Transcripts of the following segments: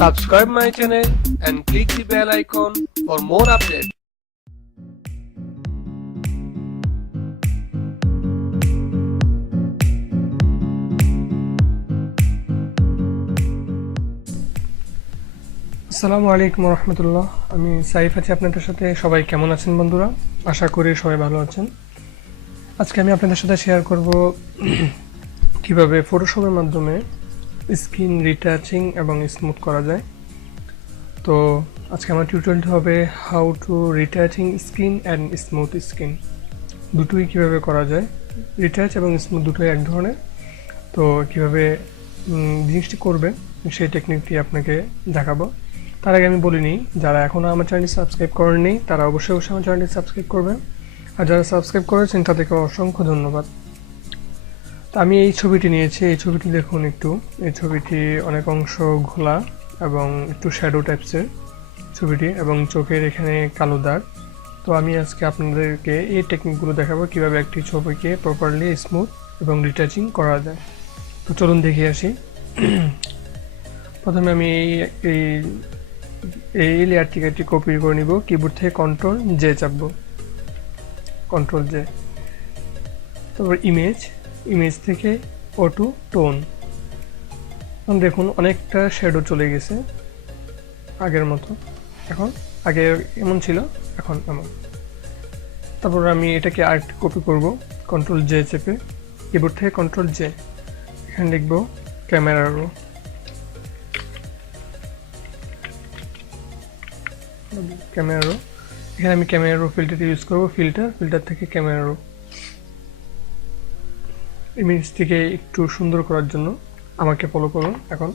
Subscribe my channel and click the bell icon for more updates. আসসালামু আলাইকুম রহমতুল্লাহ। আমি সাইফ আছি আপনাদের সাথে। সবাই কেমন আছেন বন্ধুরা? আশা করি সবাই ভালো আছেন। আজকে আমি আপনাদের সাথে শেয়ার করব কিভাবে ফটোশপের মাধ্যমে স্কিন রিটাচিং এবং স্মুথ করা যায়। তো আজকে আমার টিউটোরিয়ালটি হবে how to retouching skin and smooth skin. দুটোই কিভাবে করা যায়, রিটাচ এবং স্মুথ দুটোই এক ধরনের। তো কিভাবে জিনিসটি করবেন সেই টেকনিকটি আপনাকে দেখাবো। তার আগে আমি বলিনি, যারা এখনও আমার চ্যানেলটি সাবস্ক্রাইব করেননি তারা অবশ্যই আমার চ্যানেলটি সাবস্ক্রাইব করবেন, আর যারা সাবস্ক্রাইব করেছেন তাদেরকে অসংখ্য ধন্যবাদ। তো আমি এই ছবিটি নিয়েছি, এই ছবিটি দেখুন একটু। এই ছবিটি অনেক অংশ ঘোলা এবং একটু শ্যাডো টাইপসের ছবিটি, এবং চোখের এখানে কালো দাগ। তো আমি আজকে আপনাদেরকে এই টেকনিকগুলো দেখাবো কিভাবে একটি ছবিকে প্রপারলি স্মুথ এবং রিটাচিং করা যায়। তো চলুন দেখে আসি। প্রথমে আমি এই লেয়ারটিকে একটি কপি করে নিব। কিবোর্ড থেকে কন্ট্রোল জে চাপবো, কন্ট্রোল জে। তারপর ইমেজ থেকে অটো টোন। দেখুন অনেকটা শ্যাডো চলে গেছে আগের মতো। এখন আগে এমন ছিল, এখন এমন। তারপর আমি এটাকে আরেকটি কপি করব, কন্ট্রোল জে চেপে কিবোর্ড থেকে কন্ট্রোল জে। এখানে লিখব ক্যামেরা রো। এখানে আমি ক্যামেরা রো ফিল্টারটি ইউজ করব। ফিল্টার থেকে ক্যামেরা রো। ইমেজটিকে একটু সুন্দর করার জন্য আমাকে ফলো করুন। এখন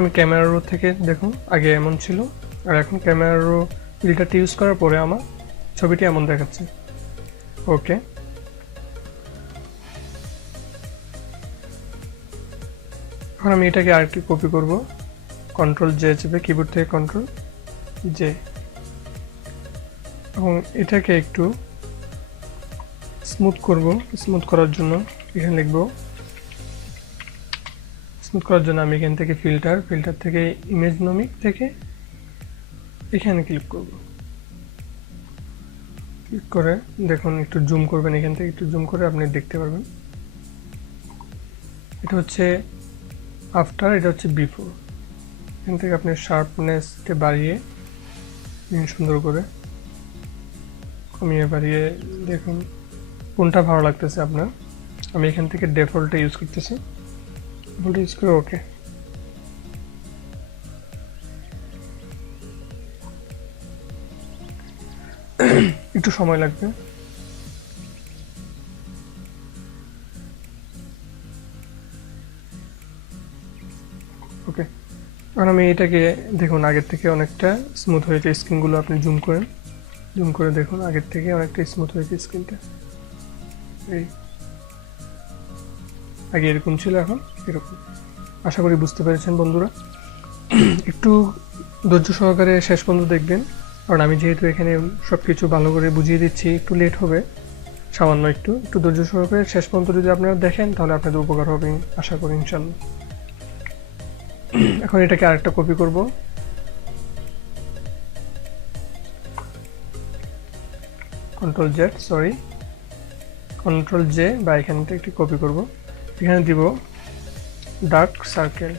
আমি ক্যামেরা রো থেকে দেখুন আগে এমন ছিল, আর এখন ক্যামেরা রো ফিল্টারটি ইউজ করার পরে আমার ছবিটি এমন দেখাচ্ছে। ওকে, এখন আমি এটাকে আরেকটি কপি করব, কন্ট্রোল জে চেপে কিবোর্ড থেকে কন্ট্রোল জে, এবং এটাকে একটু স্মুথ করব। স্মুথ করার জন্য এখানে লিখব, স্মুথ করার জন্য আমি এখান থেকে ফিল্টার থেকে ইমেজনমিক থেকে এখানে ক্লিক করব। ক্লিক করে দেখুন একটু জুম করবেন, এখান থেকে একটু জুম করে আপনি দেখতে পারবেন। এটা হচ্ছে আফটার, এটা হচ্ছে বিফোর। এখান থেকে আপনি শার্পনেসকে বাড়িয়ে সুন্দর করে কমিয়ে বাড়িয়ে দেখুন কোনটা ভালো লাগতেছে আপনার। আমি এখান থেকে ডিফল্টটা ইউজ করতেছি, ইউজ করে ওকে। একটু সময় লাগবে। ওকে, এখন আমি এটাকে দেখুন আগের থেকে অনেকটা স্মুথ হয়েছে স্কিনগুলো। আপনি জুম করে দেখুন আগের থেকে অনেকটা স্মুথ হয়েছে স্কিনটা। এই আগে এরকম ছিল, এখন এরকম। আশা করি বুঝতে পেরেছেন বন্ধুরা। একটু ধৈর্য সহকারে শেষ পর্যন্ত দেখবেন, কারণ আমি যেহেতু এখানে সব কিছু ভালো করে বুঝিয়ে দিচ্ছি, একটু লেট হবে। সামান্য একটু ধৈর্য সহকারে শেষ পর্যন্ত যদি আপনারা দেখেন তাহলে আপনাদের উপকার হবে আশা করি ইনশাল্লাহ। এখন এটাকে আরেকটা কপি করব, কন্ট্রোল জে বা এখান থেকে একটি কপি করব, এখানে দিব ডার্ক সার্কেল।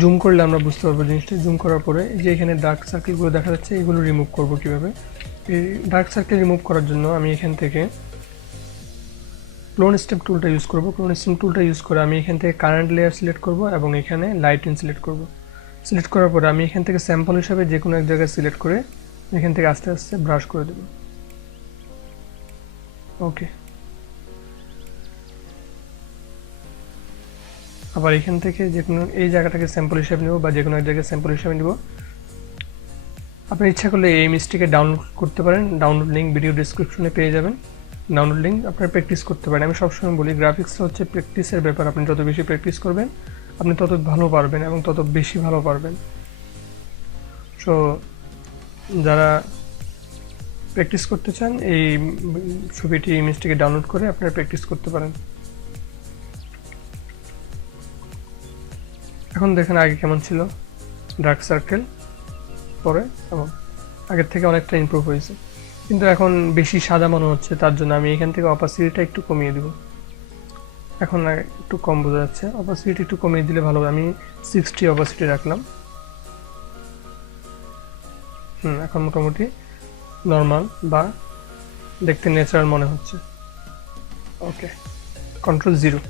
জুম করলে আমরা বুঝতে পারবো জিনিসটা। জুম করার পরে এই যে এখানে ডার্ক সার্কেলগুলো দেখা যাচ্ছে, এগুলো রিমুভ করব কিভাবে। এই ডার্ক সার্কেল রিমুভ করার জন্য আমি এখান থেকে ক্লোন স্টেপ টুলটা ইউজ করব। ক্লোন স্টেপ টুলটা ইউজ করে আমি এখান থেকে কারেন্ট লেয়ার সিলেক্ট করব এবং এখানে লাইটিং সিলেক্ট করব। সিলেক্ট করার পরে আমি এখান থেকে স্যাম্পল হিসাবে যে কোনো এক জায়গায় সিলেক্ট করে এখান থেকে আস্তে আস্তে ব্রাশ করে দেব। ওকে, আবার এখান থেকে যে কোনো এই জায়গাটাকে স্যাম্পল হিসাবে নেব বা যে কোনো এক জায়গায় স্যাম্পল হিসাবে নেব। আপনি ইচ্ছা করলে এই ইমেজটিকে ডাউনলোড করতে পারেন, ডাউনলোড লিঙ্ক ভিডিও ডেসক্রিপশনে পেয়ে যাবেন। ডাউনলোড লিঙ্ক আপনারা প্র্যাকটিস করতে পারেন। আমি সবসময় বলি গ্রাফিক্সটা হচ্ছে প্র্যাকটিসের ব্যাপার। আপনি যত বেশি প্র্যাকটিস করবেন আপনি তত ভালো পারবেন এবং তত বেশি ভালো পারবেন। সো যারা প্র্যাকটিস করতে চান এই ছবিটি ইমেজটিকে ডাউনলোড করে আপনারা প্র্যাকটিস করতে পারেন। এখন দেখেন আগে কেমন ছিল ডার্ক সার্কেল, পরে এবং আগের থেকে অনেকটা ইমপ্রুভ হয়েছে, কিন্তু এখন বেশি সাদা মনে হচ্ছে। তার জন্য আমি এখান থেকে অপাসিটিটা একটু কমিয়ে দেব। এখন একটু কম বোঝা যাচ্ছে, অপাসিটি একটু কমিয়ে দিলে ভালো হবে। আমি 60 অপাসিটি রাখলাম। এখন মোটামুটি নর্মাল বা দেখতে ন্যাচারাল মনে হচ্ছে। ওকে, কন্ট্রোল 0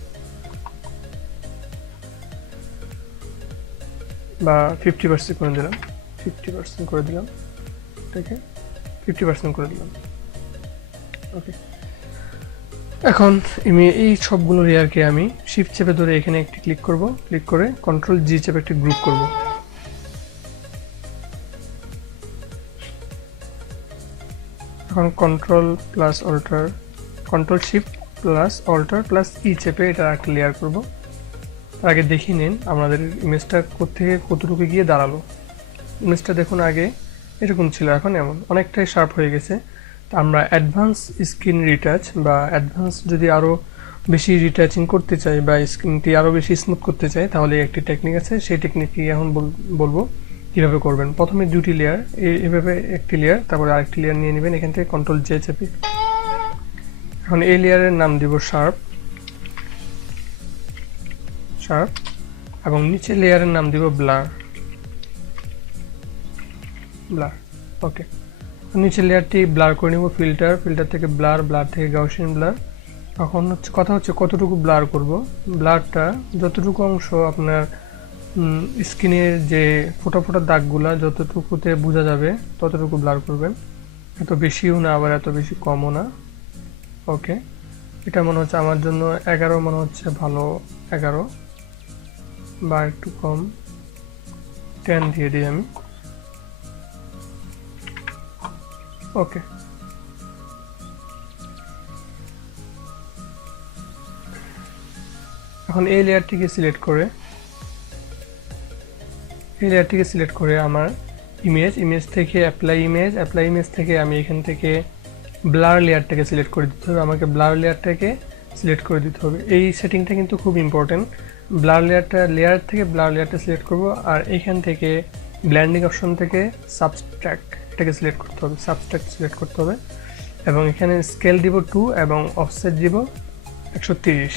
বা 50% করে দিলাম, 50% করে দিলাম, এটাকে 50% করে দিলাম। ওকে, এখন আমি এই সবগুলো লেয়ারকে আমি শিফট চেপে ধরে এখানে একটি ক্লিক করব, ক্লিক করে কন্ট্রোল জি চেপে একটি গ্রুপ করব। এখন control shift plus alter plus E চেপে এটা একটা লেয়ার করব। তার আগে দেখিয়ে নিন আমাদের ইমেজটা কোত্থেকে কতটুকু গিয়ে দাঁড়ালো। ইমেজটা দেখুন আগে এরকম ছিল, এখন এমন অনেকটাই শার্প হয়ে গেছে। তা আমরা অ্যাডভান্স স্ক্রিন রিটাচ বা অ্যাডভান্স যদি আরও বেশি রিটাচিং করতে চাই বা স্ক্রিনটি আরও বেশি স্মুথ করতে চাই তাহলে একটি টেকনিক আছে, সেই টেকনিকটি এখন বলবো কীভাবে করবেন। প্রথমে দুটি লেয়ার, এইভাবে একটি লেয়ার, তারপরে আরেকটি লেয়ার নিয়ে নেবেন, এখান থেকে কন্ট্রোল জে চেপে। এখন এই লেয়ারের নাম দিব শার্প এবং নিচের লেয়ারের নাম দিব ব্লার। ওকে, নিচের লেয়ারটি ব্লার করে নিব, ফিল্টার থেকে ব্লার থেকে গাউসিয়ান ব্লার। এখন কথা হচ্ছে কতটুকু ব্লার করব। ব্লারটা যতটুকু অংশ আপনার স্কিনের যে ফোটা ফোটা দাগগুলা যতটুকুতে বোঝা যাবে ততটুকু ব্লার করবেন, এত বেশিও না আবার এত বেশি কমও না। ওকে, এটা মনে হচ্ছে আমার জন্য 11 মনে হচ্ছে ভালো, 11 বা একটু কম 10 দিয়ে দিই আমি। ওকে, এখন এই লেয়ারটিকে সিলেক্ট করে আমার ইমেজ থেকে অ্যাপ্লাই ইমেজ থেকে আমি এখান থেকে ব্লার লেয়ারটাকে সিলেক্ট করে দিতে হবে। আমাকে ব্লার লেয়ারটাকে সিলেক্ট করে দিতে হবে। এই সেটিংটা কিন্তু খুব ইম্পর্টেন্ট। ব্লার লেয়ারটা সিলেক্ট করব আর এখান থেকে ব্লেন্ডিং অপশন থেকে সাবস্ট্রাক্ট এটাকে সিলেক্ট করতে হবে এবং এখানে স্কেল দিব 2 এবং অফসেট দিব 130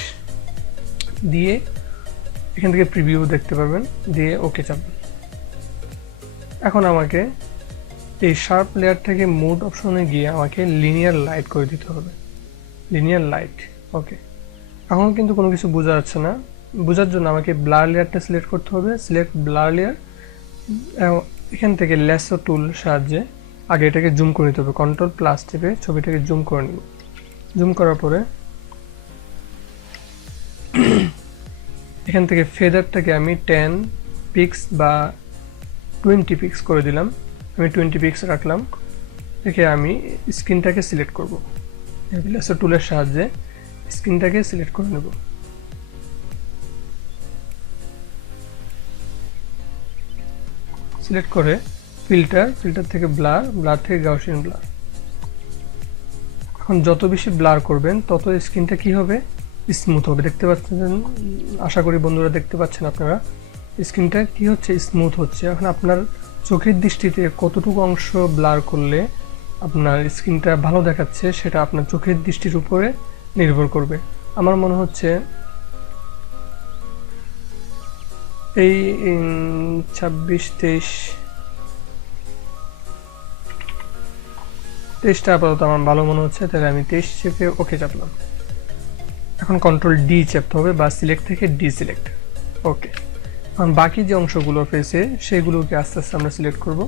দিয়ে এখান থেকে প্রিভিউ দেখতে পারবেন, দিয়ে ওকে চাপবেন। এখন আমাকে এই শার্প লেয়ার থেকে মোড অপশনে গিয়ে আমাকে লিনিয়ার লাইট করে দিতে হবে, ওকে। এখন কিন্তু কোনো কিছু বোঝা যাচ্ছে না, বোঝার জন্য আমাকে ব্লার লেয়ারটা সিলেক্ট করতে হবে। সিলেক্ট ব্লার লেয়ার, এখান থেকে লেসো টুল সাহায্যে আগে এটাকে জুম করে নিতে হবে। কন্ট্রোল প্লাস টিপে ছবিটাকে জুম করে নিব। জুম করার পরে এখান থেকে ফেদারটাকে আমি 10 পিক্স বা 20 পিক্স করে দিলাম। আমি 20 পিক্স রাখলাম। রেখে আমি স্ক্রিনটাকে সিলেক্ট করব। লেসো টুলের সাহায্যে স্ক্রিনটাকে সিলেক্ট করে নেব। সিলেক্ট করে ফিল্টার থেকে ব্লার থেকে গাউসিয়ান ব্লার। এখন যত বেশি ব্লার করবেন তত স্ক্রিনটা কি হবে, স্মুথ হবে। দেখতে পাচ্ছেন, আশা করি বন্ধুরা দেখতে পাচ্ছেন আপনারা, স্ক্রিনটা কি হচ্ছে, স্মুথ হচ্ছে। এখন আপনার চোখের দৃষ্টিতে কতটুকু অংশ ব্লার করলে আপনার স্ক্রিনটা ভালো দেখাচ্ছে সেটা আপনার চোখের দৃষ্টির উপরে নির্ভর করবে। আমার মনে হচ্ছে এই 23টা আপাতত আমার ভালো মনে হচ্ছে, তাহলে আমি 23 চেপে ওকে চাপলাম। এখন কন্ট্রোল ডি চাপতে হবে, বা সিলেক্ট থেকে ডি সিলেক্ট। ওকে, এখন বাকি যে অংশগুলো ফেসে সেগুলোকে আস্তে আস্তে আমরা সিলেক্ট করব।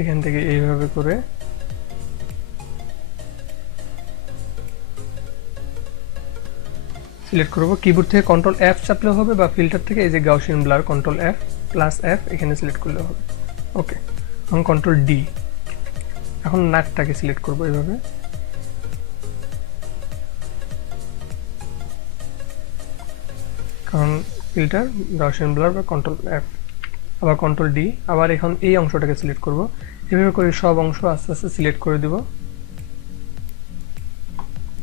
এখান থেকে এইভাবে করে সিলেক্ট করব। কিবোর্ড থেকে কন্ট্রোল এফ চাপলে হবে, বা ফিল্টার থেকে এই যে Gaussian blur control F plus F এখানে সিলেক্ট করলে হবে। ওকে, এখন কন্ট্রোল ডি। এখন নাকটাকে সিলেক্ট করব এইভাবে। কারণ ফিল্টার, গাউসিয়ান ব্লার বা কন্ট্রোল এফ, আবার কন্ট্রোল ডি। আবার এখন এই অংশটাকে সিলেক্ট করব। এভাবে করে সব অংশ আস্তে আস্তে সিলেক্ট করে দিব।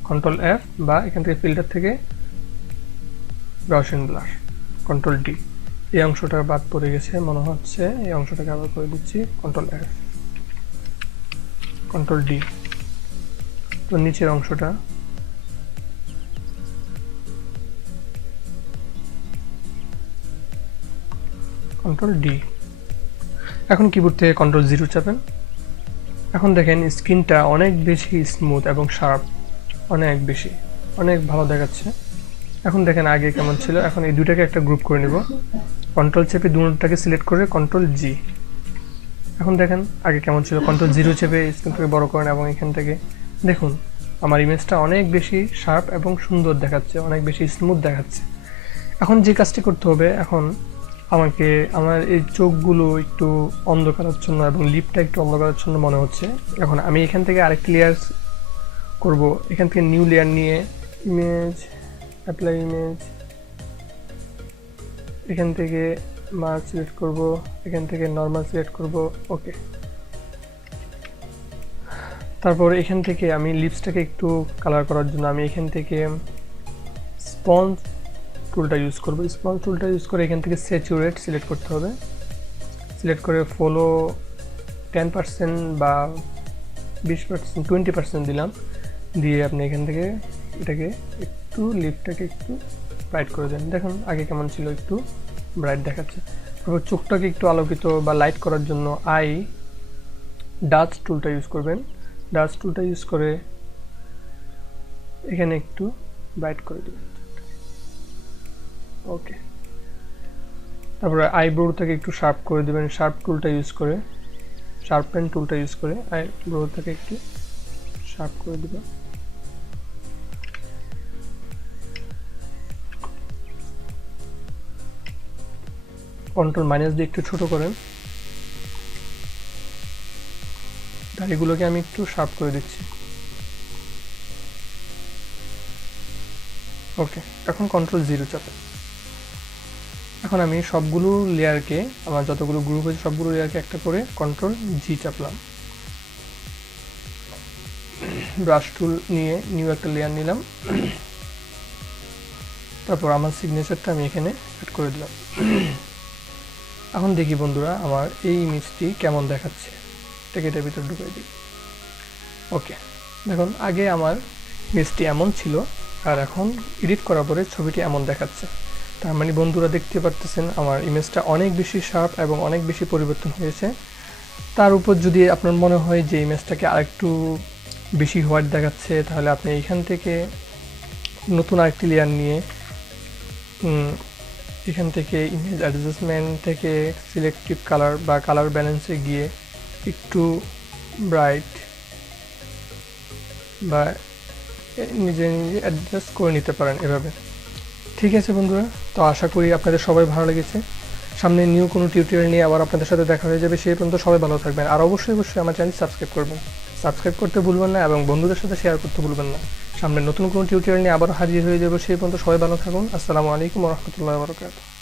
কন্ট্রোল এফ, বা এখান থেকে ফিল্টার থেকে গাউসিয়ান ব্লার কন্ট্রোল ডি। এই অংশটা বাদ পড়ে গেছে মনে হচ্ছে, এই অংশটাকে আবার করে দিচ্ছি কন্ট্রোল এফ, কন্ট্রোল ডি। তো নিচের অংশটা কন্ট্রোল ডি। এখন কিবোর্ড থেকে কন্ট্রোল 0 চাপেন। এখন দেখেন স্ক্রিনটা অনেক বেশি স্মুথ এবং শার্প, অনেক ভালো দেখাচ্ছে। এখন দেখেন আগে কেমন ছিল। এখন এই দুটাকে একটা গ্রুপ করে নিব। কন্ট্রোল চেপে দুটাকে সিলেক্ট করে কন্ট্রোল জি। এখন দেখেন আগে কেমন ছিল, কন্ট্রোল 0 চেপে স্ক্রিনটাকে বড় করেন এবং এখান থেকে দেখুন আমার ইমেজটা অনেক বেশি শার্প এবং সুন্দর দেখাচ্ছে, অনেক বেশি স্মুথ দেখাচ্ছে। এখন যে কাজটি করতে হবে, এখন আমাকে আমার এই চোখগুলো একটু অন্ধকারাচ্ছন্ন এবং লিপটা একটু অন্ধকারাচ্ছন্ন মনে হচ্ছে। এখন আমি এখান থেকে আরেকটি লেয়ার করব। এখান থেকে নিউ লেয়ার নিয়ে ইমেজ, অ্যাপ্লাই ইমেজ, এখান থেকে মার্ক সিলেক্ট করব, এখান থেকে নর্মাল সিলেক্ট করব। ওকে, তারপর এখান থেকে আমি লিপসটাকে একটু কালার করার জন্য আমি এখান থেকে স্পঞ্জ টুলটা ইউজ করব। স্পঞ্জ টুলটা ইউজ করে এখান থেকে স্যাচুরেট সিলেক্ট করতে হবে। সিলেক্ট করে ফলো 10% বা 20%, 20% দিলাম। দিয়ে আপনি এখান থেকে এটাকে একটু লিপটাকে একটু ব্রাইট করে দেন। দেখুন আগে কেমন ছিল, একটু ব্রাইট দেখাচ্ছে। তারপর চোখটাকে একটু আলোকিত বা লাইট করার জন্য ডাস্ট টুলটা ইউজ করবেন। ডাস্ট টুলটা ইউজ করে এখানে একটু ব্রাইট করে দেবেন। ওকে, তারপরে আইব্রোটাকে একটু শার্প করে দেবেন। শার্পেন টুলটা ইউজ করে আইব্রোটাকে একটু শার্প করে দেবেন। কন্ট্রোল মাইনাস দিয়ে একটু ছোট করেন। দাড়িগুলোকে আমি একটু শার্প করে দিচ্ছি। ওকে, এখন কন্ট্রোল 0 চাপেন। এখন আমি সবগুলো লেয়ারকে, আমার যতগুলো গ্রুপ হয়েছে সবগুলো লেয়ারকে একটা করে কন্ট্রোল জি চাপলাম। ব্রাশ টুল নিয়ে নিউ একটা লেয়ার নিলাম। তারপর আমার সিগনেচারটা আমি এখানে অ্যাড করে দিলাম। এখন দেখি বন্ধুরা আমার এই ইমেজটি কেমন দেখাচ্ছে, এটাকে এটার ভিতর ঢুকিয়ে দিই। ওকে, দেখুন আগে আমার ইমেজটি এমন ছিল আর এখন এডিট করার পরে ছবিটি এমন দেখাচ্ছে। তার মানে বন্ধুরা দেখতে পারতেছেন আমার ইমেজটা অনেক বেশি শার্প এবং অনেক বেশি পরিবর্তন হয়েছে। তার উপর যদি আপনার মনে হয় যে ইমেজটাকে আরেকটু বেশি হোয়াইট দেখাচ্ছে, তাহলে আপনি এখান থেকে নতুন আরেকটি লেয়ার নিয়ে এখান থেকে ইমেজ অ্যাডজাস্টমেন্ট থেকে সিলেক্টিভ কালার বা কালার ব্যালেন্সে গিয়ে একটু ব্রাইট বা নিজে অ্যাডজাস্ট করে নিতে পারেন এভাবে। ঠিক আছে বন্ধুরা, তো আশা করি আপনাদের সবাই ভালো লেগেছে। সামনে নিউ কোনো টিউটোরিয়াল নিয়ে আবার আপনাদের সাথে দেখা হয়ে যাবে। সেই পর্যন্ত সবাই ভালো থাকবেন, আর অবশ্যই আমার চ্যানেল সাবস্ক্রাইব করবেন। সাবস্ক্রাইব করতে ভুলবেন না এবং বন্ধুদের সাথে শেয়ার করতে ভুলবেন না। সামনে নতুন কোনো টিউটোরিয়াল নিয়ে আবার হাজির হয়ে যাবো। সেই পর্যন্ত সবাই ভালো থাকুন। আসসালামু আলাইকুম ওয়া রাহমাতুল্লাহি ওয়া বারাকাতুহু।